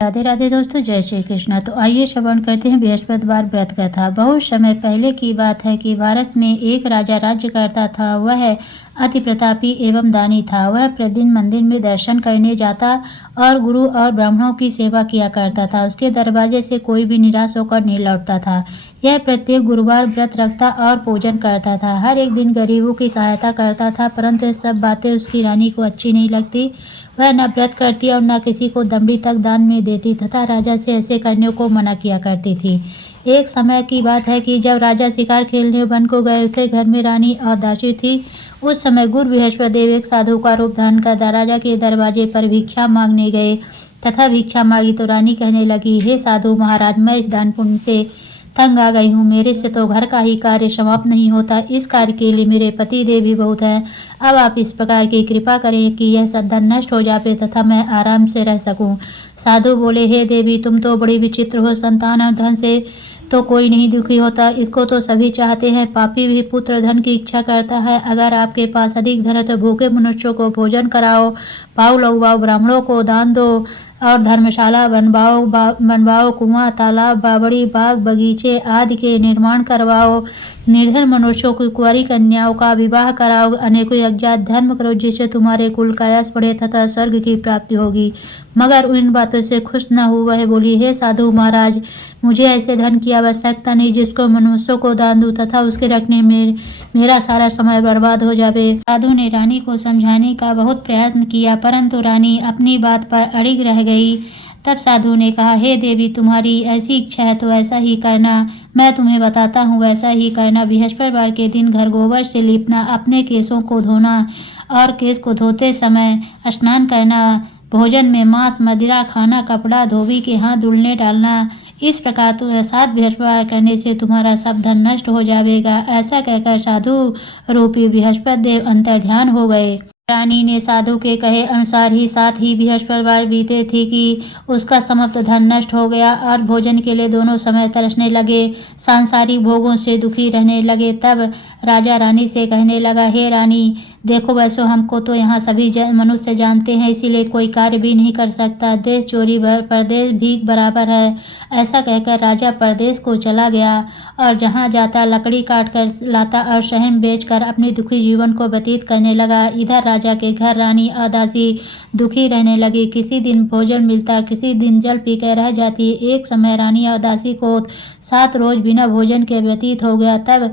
राधे राधे दोस्तों, जय श्री कृष्ण। तो आइए श्रवण करते हैं बृहस्पतिवार व्रत कथा। बहुत समय पहले की बात है कि भारत में एक राजा राज्य करता था। वह अति प्रतापी एवं दानी था। वह प्रतिदिन मंदिर में दर्शन करने जाता और गुरु और ब्राह्मणों की सेवा किया करता था। उसके दरवाजे से कोई भी निराश होकर नहीं लौटता था। यह प्रत्येक गुरुवार व्रत रखता और पूजन करता था। हर एक दिन गरीबों की सहायता करता था, परंतु ये सब बातें उसकी रानी को अच्छी नहीं लगती। वह न व्रत करती और न किसी को दमड़ी तक दान में देती तथा राजा से ऐसे करने को मना किया करती थी। एक समय की बात है कि जब राजा शिकार खेलने वन को गए थे, घर में रानी और दासी थी। उस समय गुरु बृहस्पति देव एक साधु का रूप धारण कर राजा के दरवाजे पर भिक्षा मांगने गए तथा भिक्षा मांगी तो रानी कहने लगी, हे साधु महाराज, मैं इस दान पुण्य से तंग आ गई हूँ। मेरे से तो घर का ही कार्य समाप्त नहीं होता। इस कार्य के लिए मेरे पति देव भी बहुत हैं। अब आप इस प्रकार की कृपा करें कि यह सब धन नष्ट हो जाए तथा मैं आराम से रह सकूं। साधु बोले, हे देवी, तुम तो बड़ी विचित्र हो। संतान और धन से तो कोई नहीं दुखी होता, इसको तो सभी चाहते हैं। पापी भी पुत्र धन की इच्छा करता है। अगर आपके पास अधिक धन है तो भूखे मनुष्यों को भोजन कराओ, पाव लगवाओ, ब्राह्मणों को दान दो और धर्मशाला बनवाओ, कुआं, तालाब, बावड़ी, बाग, बगीचे आदि के निर्माण करवाओ। निर्धन मनुष्यों की कुंवारी कन्याओं का विवाह कराओ। अनेकों अज्ञात धर्म करो, जिससे तुम्हारे कुल का यश बढ़े तथा स्वर्ग की प्राप्ति होगी। मगर इन बातों से खुश न हुआ। वह बोली, हे साधु महाराज, मुझे ऐसे धन की आवश्यकता नहीं जिसको मनुष्यों को दान दूं तथा उसके रखने में मेरा सारा समय बर्बाद हो जावे। साधु ने रानी को समझाने का बहुत प्रयत्न किया, परंतु रानी अपनी बात पर अड़िग रह गई। तब साधु ने कहा, हे देवी, तुम्हारी ऐसी इच्छा है तो ऐसा ही करना। मैं तुम्हें बताता हूँ, वैसा ही करना। बृहस्पतिवार के दिन घर गोबर से लीपना, अपने केसों को धोना और केस को धोते समय स्नान करना, भोजन में मांस मदिरा खाना, कपड़ा धोबी के हाथ धुलने डालना। इस प्रकार तो 7 बृहस्पतिवार करने से तुम्हारा सब धन नष्ट हो जाएगा। ऐसा कहकर साधु रूपी बृहस्पति देव अंतर्ध्यान हो गए। रानी ने साधु के कहे अनुसार ही 7 ही बृहस्पतिवार बीते थे कि उसका समस्त धन नष्ट हो गया और भोजन के लिए दोनों समय तरसने लगे, सांसारिक भोगों से दुखी रहने लगे। तब राजा रानी से कहने लगा, हे रानी, देखो, वैसे हमको तो यहाँ सभी मनुष्य जानते हैं, इसीलिए कोई कार्य भी नहीं कर सकता। देश चोरी परदेश भीख बराबर है। ऐसा कहकर राजा परदेश को चला गया और जहाँ जाता लकड़ी काट कर लाता और शहर बेचकर अपने दुखी जीवन को व्यतीत करने लगा। इधर राजा के घर रानी और दासी दुखी रहने लगी। किसी दिन भोजन मिलता, किसी दिन जल पीकर रह जाती। एक समय रानी और दासी को 7 रोज बिना भोजन के व्यतीत हो गया। तब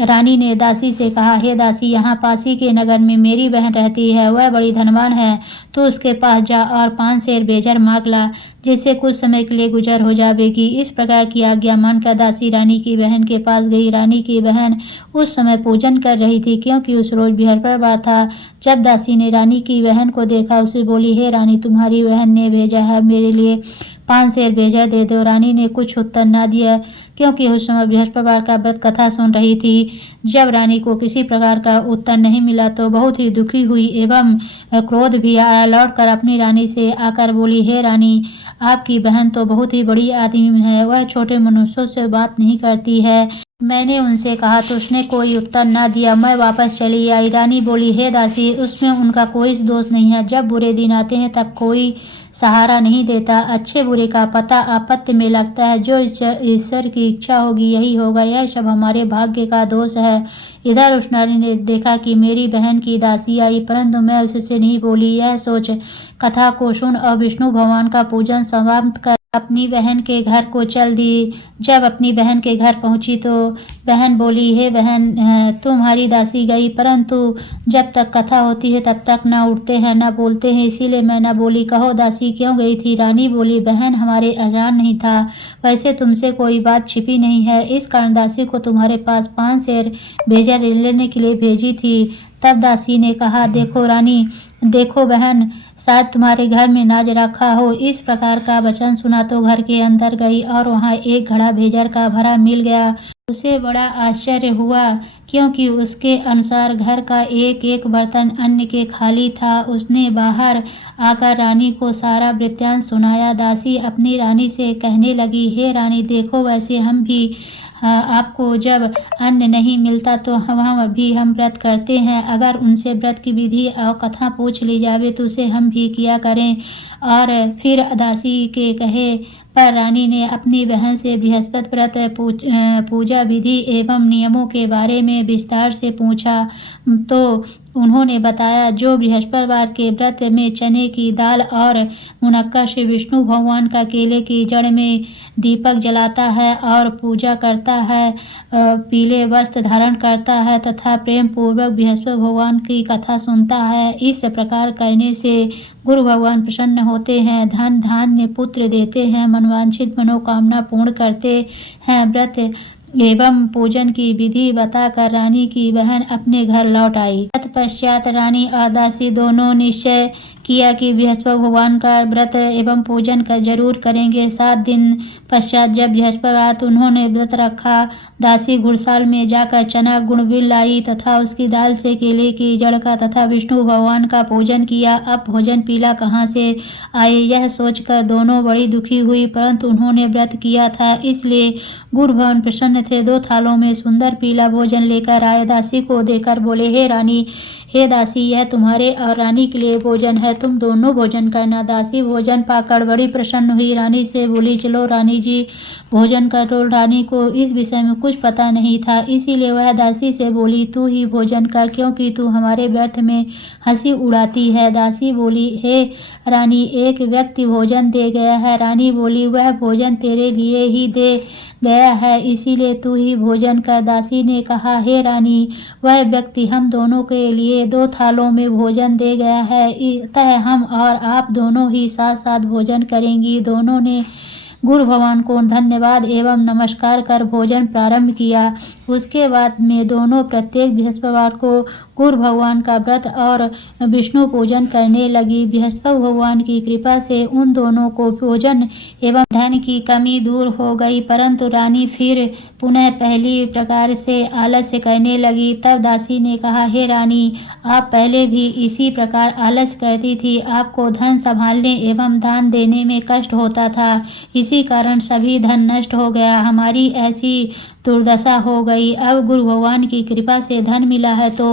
रानी ने दासी से कहा, हे दासी, यहाँ पासी के नगर में मेरी बहन रहती है। वह बड़ी धनवान है। तो उसके पास जा और 5 सेर बेजर मांग ला, जिससे कुछ समय के लिए गुजर हो जाएगी। इस प्रकार की आज्ञा मानकर दासी रानी की बहन के पास गई। रानी की बहन उस समय पूजन कर रही थी, क्योंकि उस रोज बृहस्पतिवार था। जब दासी ने रानी की बहन को देखा, उसे बोली, हे रानी, तुम्हारी बहन ने भेजा है, मेरे लिए 5 सेर बेजर दे दो। रानी ने कुछ उत्तर न दिया, क्योंकि उस समय बृहस्पतिवार का व्रत कथा सुन रही थी। जब रानी को किसी प्रकार का उत्तर नहीं मिला तो बहुत ही दुखी हुई एवं क्रोध भी आया। लौटकर अपनी रानी से आकर बोली, हे रानी, आपकी बहन तो बहुत ही बड़ी आदमी है। वह छोटे मनुष्यों से बात नहीं करती है। मैंने उनसे कहा तो उसने कोई उत्तर न दिया। मैं वापस चली आई। रानी बोली, हे दासी, उसमें उनका कोई दोष नहीं है। जब बुरे दिन आते हैं तब कोई सहारा नहीं देता। अच्छे बुरे का पता आपत्ति में लगता है। जो ईश्वर की इच्छा होगी यही होगा। यह सब हमारे भाग्य का दोष है। इधर उस नारी ने देखा कि मेरी बहन की दासी आई, परंतु मैं उससे नहीं बोली। यह सोच कथा को सुन और विष्णु भगवान का पूजन समाप्त कर अपनी बहन के घर को चल दी। जब अपनी बहन के घर पहुंची तो बहन बोली, हे बहन, तुम्हारी दासी गई, परंतु जब तक कथा होती है तब तक न उठते हैं न बोलते हैं, इसीलिए मैं न बोली। कहो दासी क्यों गई थी? रानी बोली, बहन, हमारे अजान नहीं था। वैसे तुमसे कोई बात छिपी नहीं है, इस कारण दासी को तुम्हारे पास 5 सेर भेजा लेने के लिए भेजी थी। तब दासी ने कहा, देखो रानी, देखो बहन, शायद तुम्हारे घर में नाज रखा हो। इस प्रकार का वचन सुना तो घर के अंदर गई और वहाँ एक घड़ा भेजर का भरा मिल गया। उसे बड़ा आश्चर्य हुआ, क्योंकि उसके अनुसार घर का एक एक बर्तन अन्न के खाली था। उसने बाहर आकर रानी को सारा वृत्तांत सुनाया। दासी अपनी रानी से कहने लगी, हे रानी, देखो, वैसे हम भी आपको जब अन्न नहीं मिलता तो हम व्रत करते हैं। अगर उनसे व्रत की विधि और कथा पूछ ली जावे तो उसे हम भी किया करें। और फिर दासी के कहे पर रानी ने अपनी बहन से बृहस्पति व्रत पूजा विधि एवं नियमों के बारे में विस्तार से पूछा तो उन्होंने बताया, जो बृहस्पतिवार के व्रत में चने की दाल और मुनक्का से विष्णु भगवान का केले की जड़ में दीपक जलाता है और पूजा करता है, पीले वस्त्र धारण करता है तथा प्रेम पूर्वक बृहस्पति भगवान की कथा सुनता है, इस प्रकार करने से गुरु भगवान प्रसन्न होते हैं, धन धान्य पुत्र देते हैं, मनवांछित मनोकामना पूर्ण करते हैं। व्रत एवं पूजन की विधि बताकर रानी की बहन अपने घर लौट आई। तत्पश्चात रानी और दासी दोनों निश्चय किया कि बृहस्पति भगवान का व्रत एवं पूजन का जरूर करेंगे। 7 दिन पश्चात जब बृहस्पतिवार उन्होंने व्रत रखा, दासी घुड़साल में जाकर चना गुड़ बिन लाई तथा उसकी दाल से केले की जड़ का तथा विष्णु भगवान का पूजन किया। अब भोजन पीला कहाँ से आए, यह सोचकर दोनों बड़ी दुखी हुई, परंतु उन्होंने व्रत किया था इसलिए गुरु भगवान प्रसन्न थे। 2 थालों में सुंदर पीला भोजन लेकर आए, दासी को देकर बोले, हे रानी, हे दासी, यह तुम्हारे और रानी के लिए भोजन है, तुम दोनों भोजन करना। दासी भोजन पाकर बड़ी प्रसन्न हुई, रानी से बोली, चलो रानी जी भोजन करो। रानी को इस विषय में कुछ पता नहीं था, इसीलिए वह दासी से बोली, तू ही भोजन कर, क्योंकि तू हमारे व्यर्थ में हंसी उड़ाती है। दासी बोली, हे रानी, एक व्यक्ति भोजन दे गया है। रानी बोली, वह भोजन तेरे लिए ही दे गया है, इसीलिए तू ही भोजन कर। दासी ने कहा, हे रानी, वह व्यक्ति हम दोनों के लिए 2 थालों में भोजन दे गया है, अतः हम और आप दोनों ही साथ साथ भोजन करेंगी। दोनों ने गुरु भगवान को धन्यवाद एवं नमस्कार कर भोजन प्रारंभ किया। उसके बाद में दोनों प्रत्येक बृहस्पतिवार को गुरु भगवान का व्रत और विष्णु पूजन करने लगी। बृहस्पति भगवान की कृपा से उन दोनों को भोजन एवं धन की कमी दूर हो गई, परंतु रानी फिर पुनः पहली प्रकार से आलस्य करने लगी। तब दासी ने कहा, हे रानी, आप पहले भी इसी प्रकार आलस्य करती थी, आपको धन संभालने एवं दान देने में कष्ट होता था, इसी कारण सभी धन नष्ट हो गया, हमारी ऐसी दुर्दशा हो गई। अब गुरु भगवान की कृपा से धन मिला है तो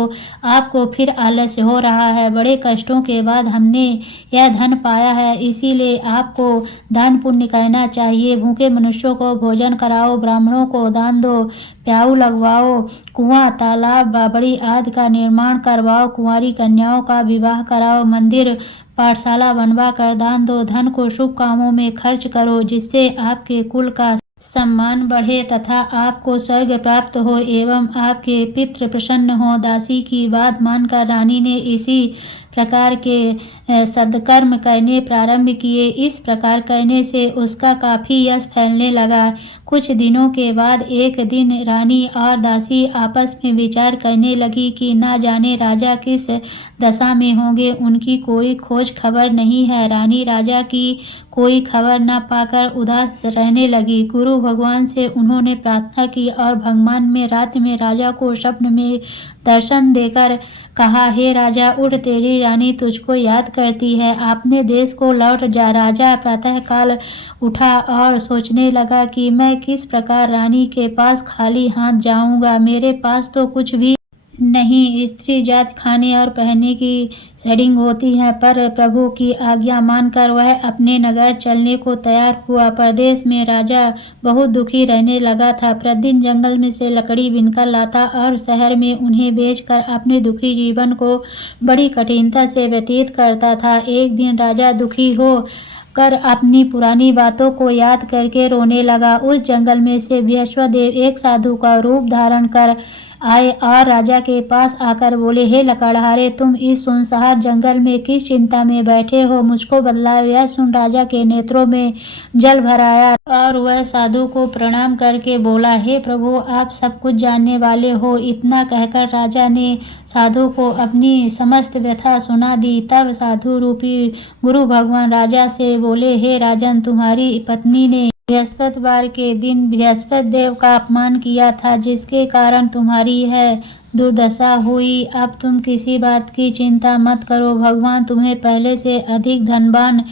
आपको फिर आलस्य हो रहा है। बड़े कष्टों के बाद हमने यह धन पाया है, इसीलिए आपको दान पुण्य करना चाहिए। भूखे मनुष्यों को भोजन कराओ, ब्राह्मणों को दान दो, प्याऊ लगवाओ, कुआं तालाब बावड़ी आदि का निर्माण करवाओ, कुंवारी कन्याओं का विवाह कराओ, मंदिर पाठशाला बनवा कर दान दो, धन को शुभ कामों में खर्च करो, जिससे आपके कुल का सम्मान बढ़े तथा आपको स्वर्ग प्राप्त हो एवं आपके पितृ प्रसन्न हो। दासी की बात मानकर रानी ने इसी प्रकार के सद्कर्म करने प्रारंभ किए। इस प्रकार करने से उसका काफ़ी यश फैलने लगा। कुछ दिनों के बाद एक दिन रानी और दासी आपस में विचार करने लगी कि ना जाने राजा किस दशा में होंगे, उनकी कोई खोज खबर नहीं है। रानी राजा की कोई खबर न पाकर उदास रहने लगी। गुरु भगवान से उन्होंने प्रार्थना की और भगवान में रात में राजा को स्वप्न में दर्शन देकर कहा, हे राजा, उठ, तेरी रानी तुझको याद करती है। आपने देश को लौट जा। राजा प्रातःकाल उठा और सोचने लगा कि मैं किस प्रकार रानी के पास खाली हाथ जाऊंगा, मेरे पास तो कुछ भी नहीं। स्त्री जात खाने और पहनने की सेटिंग होती है, पर प्रभु की आज्ञा मानकर वह अपने नगर चलने को तैयार हुआ। प्रदेश में राजा बहुत दुखी रहने लगा था। प्रतिदिन जंगल में से लकड़ी बिनकर लाता और शहर में उन्हें बेचकर अपने दुखी जीवन को बड़ी कठिनता से व्यतीत करता था। एक दिन राजा दुखी हो कर अपनी पुरानी बातों को याद करके रोने लगा। उस जंगल में से बृहस्पति देव एक साधु का रूप धारण कर आए और राजा के पास आकर बोले, हे लकड़हारे, तुम इस सुनसान जंगल में किस चिंता में बैठे हो, मुझको बतलाओ। यह सुन राजा के नेत्रों में जल भर आया और वह साधु को प्रणाम करके बोला, हे प्रभु, आप सब कुछ जानने वाले हो। इतना कहकर राजा ने साधु को अपनी समस्त व्यथा सुना दी। तब साधु रूपी गुरु भगवान राजा से बोले, हे राजन, तुम्हारी पत्नी ने बृहस्पतिवार के दिन बृहस्पति देव का अपमान किया था, जिसके कारण तुम्हारी है दुर्दशा हुई। अब तुम किसी बात की चिंता मत करो, भगवान तुम्हें पहले से अधिक धनवान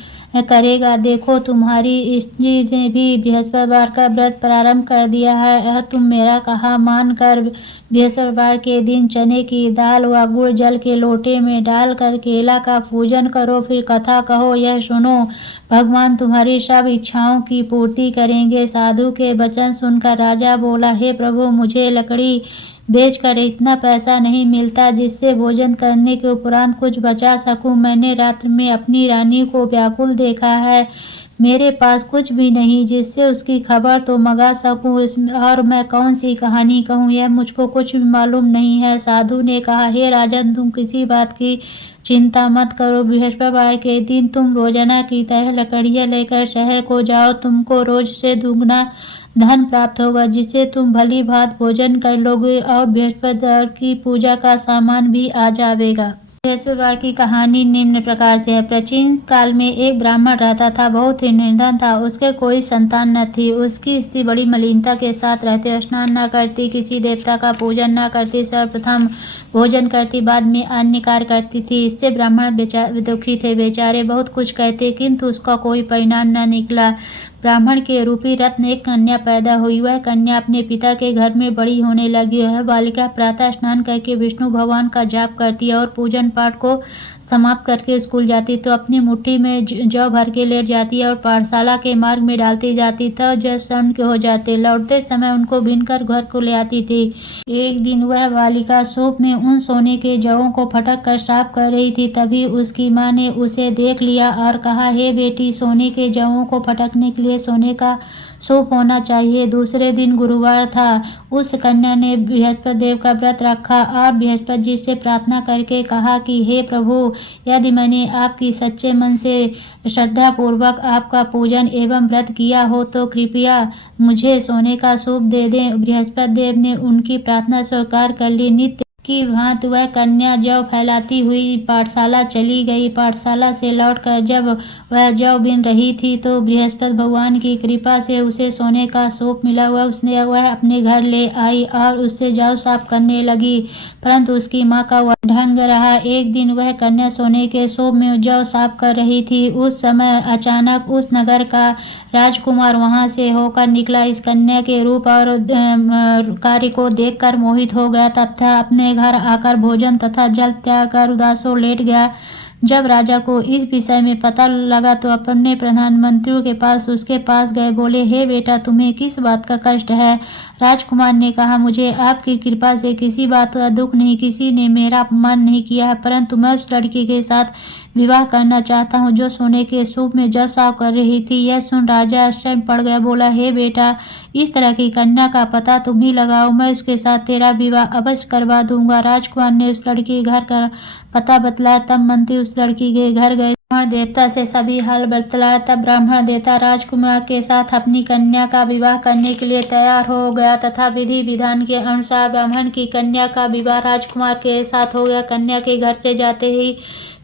करेगा। देखो तुम्हारी स्त्री ने भी बृहस्पतिवार का व्रत प्रारंभ कर दिया है। यह तुम मेरा कहा मानकर बृहस्पतिवार के दिन चने की दाल व गुड़ जल के लोटे में डालकर केला का पूजन करो, फिर कथा कहो। यह सुनो, भगवान तुम्हारी सब इच्छाओं की पूर्ति करेंगे। साधु के वचन सुनकर राजा बोला, हे प्रभु, मुझे लकड़ी बेचकर इतना पैसा नहीं मिलता जिससे भोजन करने के उपरांत कुछ बचा सकूं। मैंने रात्र में अपनी रानी को व्याकुल देखा है। मेरे पास कुछ भी नहीं जिससे उसकी खबर तो मंगा सकूं, और मैं कौन सी कहानी कहूं, यह मुझको कुछ भी मालूम नहीं है। साधु ने कहा, हे राजन, तुम किसी बात की चिंता मत करो। बृहस्पतिवार के दिन तुम रोजाना की तरह लकड़ियां लेकर शहर को जाओ। तुमको रोज से दुगना धन प्राप्त होगा जिससे तुम भली भांति भोजन कर लोगे और बृहस्पतिवार की पूजा का सामान भी आ जाएगा। बृहस्पतिवार की कहानी निम्न प्रकार से है। प्राचीन काल में एक ब्राह्मण रहता था, बहुत ही निर्धन था। उसके कोई संतान न थी। उसकी स्त्री बड़ी मलिनता के साथ रहती, स्नान न करती, किसी देवता का पूजन न करती, सर्वप्रथम भोजन करती, बाद में अन्य कार्य करती थी। इससे ब्राह्मण दुखी थे। बेचारे बहुत कुछ कहते किंतु उसका कोई परिणाम न निकला। ब्राह्मण के रूपी रत्न एक कन्या पैदा हुई। वह कन्या अपने पिता के घर में बड़ी होने लगी। वह बालिका प्रातः स्नान करके विष्णु भगवान का जाप करती और पूजन पाठ को समाप्त करके स्कूल जाती तो अपनी मुट्ठी में जौ भर के लेट जाती और पाठशाला के मार्ग में डालती जाती तो जौ स्वर्ण के हो जाते। लौटते समय उनको बीनकर घर को ले आती थी। एक दिन वह बालिका सूप में उन सोने के जौं को फटक कर साफ कर रही थी। तभी उसकी माँ ने उसे देख लिया और कहा, हे बेटी, सोने के जौं को फटकने के लिए सोने का सूप होना चाहिए। दूसरे दिन गुरुवार था। उस कन्या ने बृहस्पति देव का व्रत रखा और बृहस्पति जी से प्रार्थना करके कहा कि हे प्रभु, यदि मैंने आपकी सच्चे मन से श्रद्धा पूर्वक आपका पूजन एवं व्रत किया हो तो कृपया मुझे सोने का सूप दे दें। बृहस्पति देव ने उनकी प्रार्थना स्वीकार कर ली। नित्य की भांति वह कन्या जौ फैलाती हुई पाठशाला चली गई। पाठशाला से लौटकर जब वह जौ बीन रही थी तो बृहस्पति भगवान की कृपा से उसे सोने का सूप मिला। वह अपने घर ले आई और उससे जौ साफ करने लगी, परंतु उसकी माँ का वह ढंग रहा। एक दिन वह कन्या सोने के सूप में जौ साफ कर रही थी। उस समय अचानक उस नगर का राजकुमार वहां से होकर निकला। इस कन्या के रूप और कार्य को देखकर मोहित हो गया तथा अपने घर आकर भोजन तथा जल त्याग कर उदास हो लेट गया। जब राजा को इस विषय में पता लगा तो अपने प्रधानमंत्रियों के पास उसके पास गए। बोले, हे बेटा, तुम्हें किस बात का कष्ट है? राजकुमार ने कहा, मुझे आपकी कृपा से किसी बात का दुख नहीं, किसी ने मेरा अपमान नहीं किया है, परंतु मैं उस लड़की के साथ विवाह करना चाहता हूँ जो सोने के सूप में जौ साफ कर रही थी। यह सुन राजा आश्चर्य पड़ गया। बोला, हे बेटा, इस तरह की कन्या का पता तुम ही लगाओ, मैं उसके साथ तेरा विवाह अवश्य करवा दूंगा। राजकुमार ने उस लड़की के घर का पता बतलाया। तब मंत्री उस लड़की के घर गए, ब्राह्मण देवता से सभी हाल बतलाया। तब ब्राह्मण देवता राजकुमार के साथ अपनी कन्या का विवाह करने के लिए तैयार हो गया तथा विधि विधान के अनुसार ब्राह्मण की कन्या का विवाह राजकुमार के साथ हो गया। कन्या के घर से जाते ही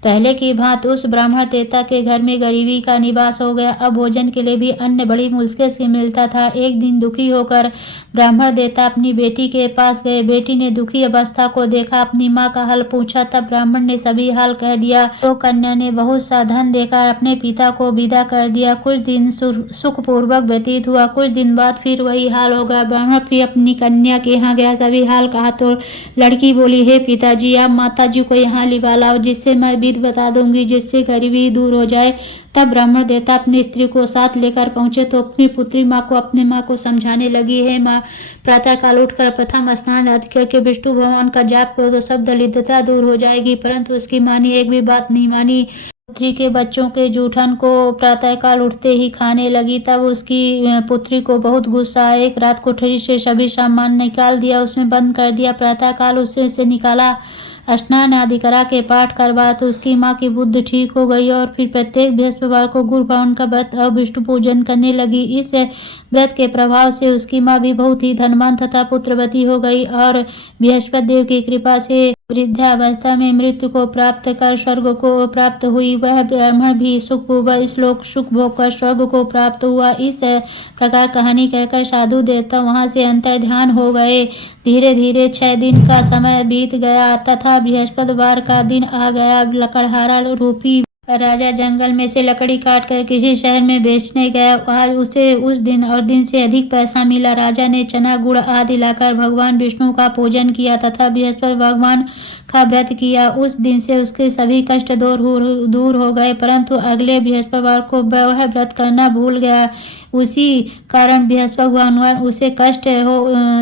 पहले की भांति उस ब्राह्मण देवता के घर में गरीबी का निवास हो गया। अब भोजन के लिए भी अन्न बड़ी मुश्किल से मिलता था। एक दिन दुखी होकर ब्राह्मण देवता अपनी बेटी के पास गए। बेटी ने दुखी अवस्था को देखा, अपनी माँ का हाल पूछा। तब ब्राह्मण ने सभी हाल कह दिया तो कन्या ने बहुत सा धन देकर अपने पिता को विदा कर दिया। कुछ दिन सुखपूर्वक व्यतीत हुआ। कुछ दिन बाद फिर वही हाल हो गया। ब्राह्मण फिर अपनी कन्या के यहाँ गया, सभी हाल कहा तो लड़की बोली, हे पिताजी, आप माताजी को यहाँ लिवा लाओ जिससे मैं विधि बता दूंगी, जिससे गरीबी दूर हो जाए। तब ब्राह्मण देवता अपनी स्त्री को साथ लेकर पहुंचे तो अपनी पुत्री माँ को अपने माँ को समझाने लगी, हे माँ, प्रातः काल उठकर प्रथम स्नान आदि करके विष्णु भगवान का जाप करो तो सब दरिद्रता दूर हो जाएगी। परंतु उसकी माँ ने एक भी बात नहीं मानी। पुत्री के बच्चों के जूठन को प्रातःकाल उठते ही खाने लगी। तब उसकी पुत्री को बहुत गुस्सा आया। एक रात कोठरी से सभी सामान निकाल दिया, उसमें बंद कर दिया। प्रातःकाल उसे निकाला, स्नान आदि करा के पाठ करवाया तो उसकी माँ की बुद्धि ठीक हो गई और फिर प्रत्येक बृहस्पतिवार को गुरु भगवान का व्रत और विष्णु पूजन करने लगी। इस व्रत के प्रभाव से उसकी माँ भी बहुत ही धनवान तथा पुत्रवती हो गई और बृहस्पति देव की कृपा से वृद्धावस्था में मृत्यु को प्राप्त कर स्वर्ग को प्राप्त हुई। वह ब्राह्मण भी सुख भोग कर स्वर्ग को प्राप्त हुआ। इस प्रकार कहानी कहकर साधु देवता वहां से अंतर ध्यान हो गए। धीरे धीरे 6 दिन का समय बीत गया तथा बृहस्पतिवार का दिन आ गया। लकड़हारा रूपी राजा जंगल में से लकड़ी काट कर किसी शहर में बेचने गया। आज उसे उस दिन और दिन से अधिक पैसा मिला। राजा ने चना गुड़ आदि लाकर भगवान विष्णु का पूजन किया तथा बृहस्पति भगवान का व्रत किया। उस दिन से उसके सभी कष्ट दूर हो गए, परंतु अगले बृहस्पतिवार को वह व्रत करना भूल गया। उसी कारण बृहस्पति भगवान उसे कष्ट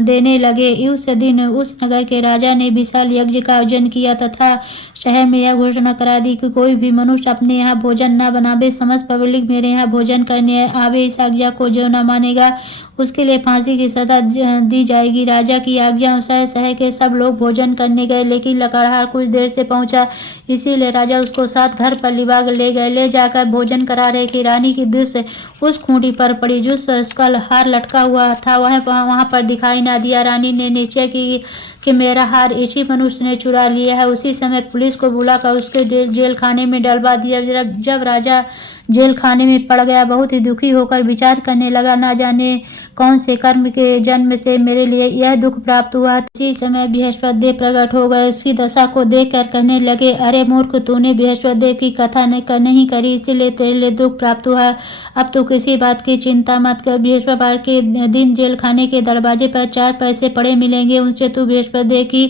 देने लगे। उस दिन उस नगर के राजा ने विशाल यज्ञ का आयोजन किया तथा शहर में यह घोषणा करा दी कि कोई भी मनुष्य अपने यहाँ भोजन न बनावे। समस्त पब्लिक मेरे यहाँ भोजन करने आवे। इस आज्ञा को जो न मानेगा उसके लिए फांसी की सजा दी जाएगी। राजा की आज्ञा अनुसार शहर के सब लोग भोजन करने गए, लेकिन लकड़हार कुछ देर से पहुंचा, इसीलिए राजा उसको साथ घर पर लिबाग ले गए। ले जाकर भोजन करा रहे कि रानी की दृष्टि उस खूंटी पर पड़ी जो उसका हार लटका हुआ था। वह वहां पर दिखाई ना दिया। रानी ने निश्चय की कि मेरा हार इसी मनुष्य ने चुरा लिया है। उसी समय पुलिस को बुलाकर उसके जेल खाने में डलवा दिया। जब राजा जेल खाने में पड़ गया, बहुत ही दुखी होकर विचार करने लगा, ना जाने कौन से कर्म के जन्म से मेरे लिए यह दुख प्राप्त हुआ। उसी समय बृहस्पति देव प्रकट हो गए। उसकी दशा को देखकर कहने लगे, अरे मूर्ख, तूने बृहस्पति देव की कथा नहीं करी, इसलिए तेरे लिए दुख प्राप्त हुआ। अब तो किसी बात की चिंता मत कर। बृहस्पतिवार के दिन जेल खाने के दरवाजे पर 4 पैसे पड़े मिलेंगे, उनसे तू बृहस्पति देव की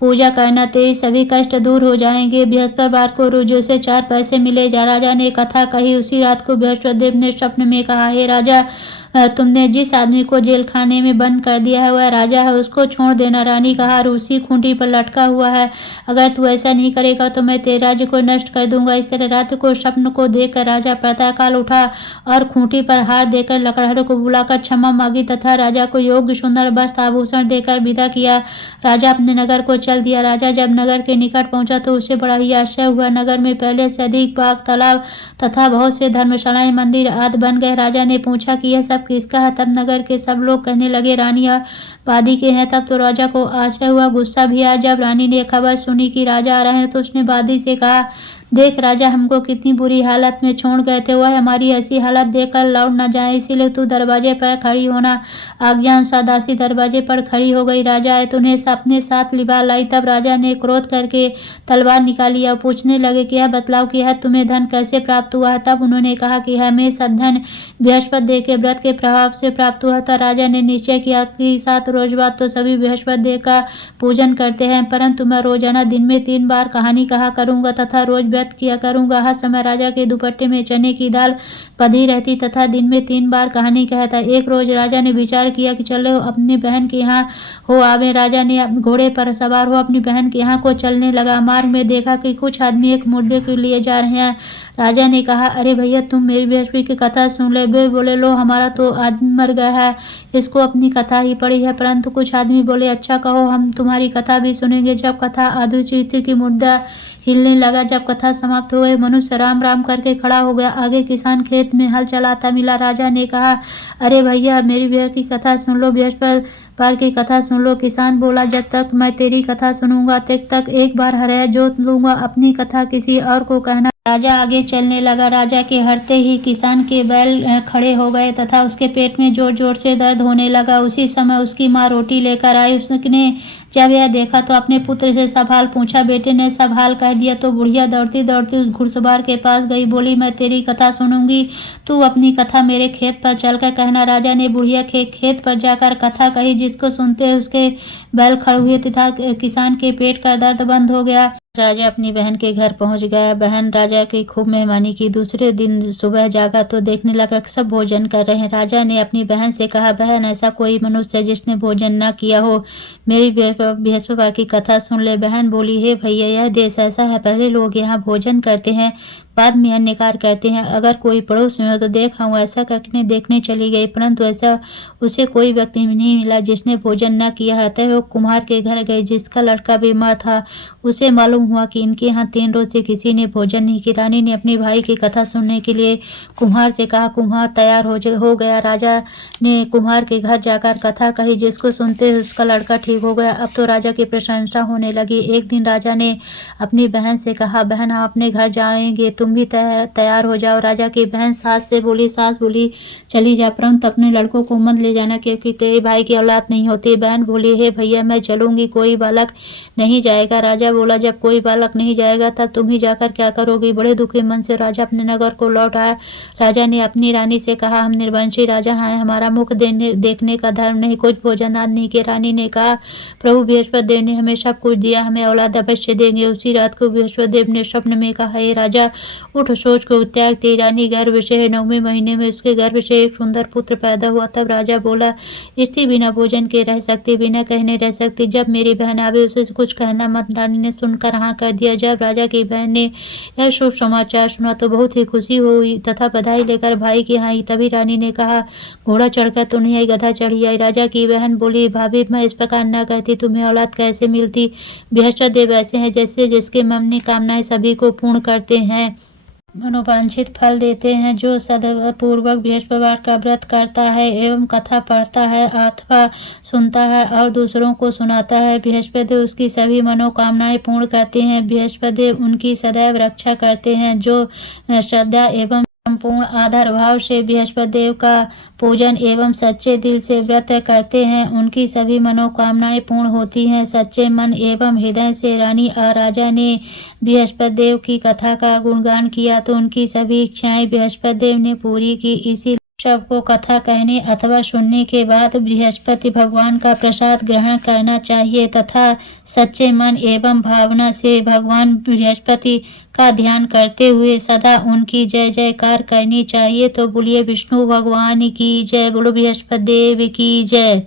पूजा करना, तेरे सभी कष्ट दूर हो जाएंगे। बृहस्पतिवार को रोज से 4 पैसे मिले। राजा ने कथा कही। उसी रात को बृहस्पति देव ने स्वप्न में कहा, हे राजा, तुमने जिस आदमी को जेल खाने में बंद कर दिया है वह राजा है, उसको छोड़ देना। रानी का हार उसी खूंटी पर लटका हुआ है, अगर तू ऐसा नहीं करेगा तो मैं तेरे राज्य को नष्ट कर दूंगा। इस तरह रात को स्वप्न को देखकर राजा प्रातःकाल उठा और खूंटी पर हार देकर लकड़हारों को बुलाकर क्षमा मांगी तथा राजा को योग्य सुंदर वस्त्र आभूषण देकर विदा किया। राजा अपने नगर को चल दिया। राजा जब नगर के निकट पहुंचा तो उसे बड़ा ही आश्चर्य हुआ। नगर में पहले से अधिक बाग, तालाब तथा बहुत से धर्मशालाएं, मंदिर आदि बन गए। राजा ने पूछा कि यह सब किसका है? तब नगर के सब लोग कहने लगे, रानी और बादी के हैं। तब तो राजा को आश्चर्य हुआ, गुस्सा भी आया। जब रानी ने खबर सुनी कि राजा आ रहे हैं तो उसने बादी से कहा, देख राजा, हमको कितनी बुरी हालत में छोड़ गए थे, वह हमारी ऐसी हालत देखकर लौट न जाए, इसीलिए तू दरवाजे पर खड़ी होना। आज्ञा अनुसार दासी दरवाजे पर खड़ी हो गई। राजा आए तो उन्हें अपने साथ लिबा लाई। तब राजा ने क्रोध करके तलवार निकाली और पूछने लगे कि यह बतलाओ कि यह तुम्हें धन कैसे प्राप्त हुआ है? तब उन्होंने कहा कि हमें सब धन बृहस्पति देव के व्रत के प्रभाव से प्राप्त हुआ था। राजा ने निश्चय किया कि 7 रोज बाद तो सभी बृहस्पति देव का पूजन करते हैं, परंतु मैं रोजाना दिन में 3 बार कहानी कहा करूंगा तथा रोज किया करूंगा। हर समय राजा के दुपट्टे में चने की दाल बंधी रहती तथा दिन में 3 बार कहानी कहता। एक रोज राजा ने विचार किया कि चलो अपनी बहन के यहाँ हो आवे। राजा ने घोड़े पर सवार हो अपनी बहन के यहाँ को चलने लगा। मार्ग में देखा कि कुछ आदमी एक मुर्दे को लिए जा रहे हैं। राजा ने कहा, अरे भैया, तुम मेरी बृहस्पति की कथा सुन ले। वे बोले, लो, हमारा तो आदमी मर गया है, इसको अपनी कथा ही पड़ी है। परंतु कुछ आदमी बोले, अच्छा कहो, हम तुम्हारी कथा भी सुनेंगे। जब कथा अधोचित की मुर्दा हिलने लगा। जब कथा समाप्त हो गई, मनुष्य राम राम करके खड़ा हो गया। आगे किसान खेत में हल चलाता मिला। राजा ने कहा, अरे भैया, मेरी बृहस्पति की कथा सुन लो, बृहस्पतिवार की कथा सुन लो। किसान बोला, जब तक मैं तेरी कथा सुनूंगा तब तक एक बार हरया जोत लूंगा, अपनी कथा किसी और को कहना। राजा आगे चलने लगा। राजा के हटते ही किसान के बैल खड़े हो गए तथा उसके पेट में जोर जोर से दर्द होने लगा। उसी समय उसकी माँ रोटी लेकर आई। उसने जब यह देखा तो अपने पुत्र से सब हाल पूछा। बेटे ने सब हाल कह दिया तो बुढ़िया दौड़ती दौड़ती उस घुड़सवार के पास गई। बोली, मैं तेरी कथा सुनूंगी, तू अपनी कथा मेरे खेत पर चलकर कहना। राजा ने बुढ़िया के खेत पर जाकर कथा कही, जिसको सुनते उसके बैल खड़े हुए तथा किसान के पेट का दर्द बंद हो गया। राजा अपनी बहन के घर पहुंच गया। बहन राजा की खूब मेहमानी की। दूसरे दिन सुबह जागा तो देखने लगा सब भोजन कर रहे हैं। राजा ने अपनी बहन से कहा, बहन, ऐसा कोई मनुष्य है जिसने भोजन न किया हो, मेरी बृहस्पतिवार की कथा सुन ले। बहन बोली, हे भैया, यह देश ऐसा है, पहले लोग यहाँ भोजन करते हैं, बाद में अन्य कार्य करते हैं। अगर कोई पड़ोस में हो तो देखा हूँ, ऐसा करके देखने चली गई, परंतु ऐसा उसे कोई व्यक्ति नहीं मिला जिसने भोजन न किया है। अतः वो कुम्हार के घर गई, जिसका लड़का बीमार था। उसे मालूम हुआ कि इनके यहाँ 3 रोज से किसी ने भोजन नहीं किया। रानी ने अपने भाई की कथा सुनने के लिए कुम्हार से कहा। कुम्हार तैयार हो गया। राजा ने कुम्हार के घर जाकर कथा कही, जिसको सुनते उसका लड़का ठीक हो गया। अब तो राजा की प्रशंसा होने लगी। एक दिन राजा ने अपनी बहन से कहा, बहन, हम अपने घर जाएंगे तुम भी तैयार हो जाओ। राजा की बहन सास बोली चली जा, परंतु अपने लड़कों को मत ले जाना क्योंकि तेरे भाई की औलाद नहीं होती। बहन बोली हे भैया मैं चलूंगी, कोई बालक नहीं जाएगा। राजा बोला जब कोई बालक नहीं जाएगा तब तुम ही जाकर क्या करोगी। बड़े दुखी मन से राजा अपने नगर को लौट आया। राजा ने अपनी रानी से कहा हम निर्वंशी राजा हैं, हमारा मुख देखने का धर्म नहीं, कुछ भोजन आदि नहीं। के रानी ने कहा प्रभु बृहस्पति देव ने हमें सब कुछ दिया, हमें औलाद अवश्य देंगे। उसी रात को बृहस्पति देव ने स्वप्न में कहा हे राजा उठ, सोच को त्याग, तेरी रानी गर्भ से है, 9वें महीने में उसके गर्भ से एक सुंदर पुत्र पैदा हुआ। तब राजा बोला स्त्री बिना भोजन के रह सकती, बिना कहने रह सकती, जब मेरी बहन आवे उसे कुछ कहना मत। रानी ने सुनकर हाँ कर दिया। जब राजा की बहन ने यह शुभ समाचार सुना तो बहुत ही खुशी हुई तथा बधाई लेकर भाई की आई। तभी रानी ने कहा घोड़ा चढ़कर तो नहीं आई, गधा चढ़ी आई। राजा की बहन बोली भाभी मैं इस प्रकार न कहती, तुम्हें औलाद कैसे मिलती। बृहस्पति देव ऐसे हैं जैसे जिसके मन की कामनाएं सभी को पूर्ण करते हैं, मनोवांछित फल देते हैं। जो सदपूर्वक बृहस्पतिवार का व्रत करता है एवं कथा पढ़ता है अथवा सुनता है और दूसरों को सुनाता है, बृहस्पति देव उसकी सभी मनोकामनाएं पूर्ण करते हैं। बृहस्पति देव उनकी सदैव रक्षा करते हैं। जो श्रद्धा एवं संपूर्ण आदर भाव से बृहस्पति देव का पूजन एवं सच्चे दिल से व्रत करते हैं उनकी सभी मनोकामनाएं पूर्ण होती हैं। सच्चे मन एवं हृदय से रानी और राजा ने बृहस्पति देव की कथा का गुणगान किया तो उनकी सभी इच्छाएं बृहस्पति देव ने पूरी की। इसी सबको कथा कहने अथवा सुनने के बाद बृहस्पति भगवान का प्रसाद ग्रहण करना चाहिए तथा सच्चे मन एवं भावना से भगवान बृहस्पति का ध्यान करते हुए सदा उनकी जय जयकार करनी चाहिए। तो बोलिए विष्णु भगवान की जय, बोलो बृहस्पति देव की जय।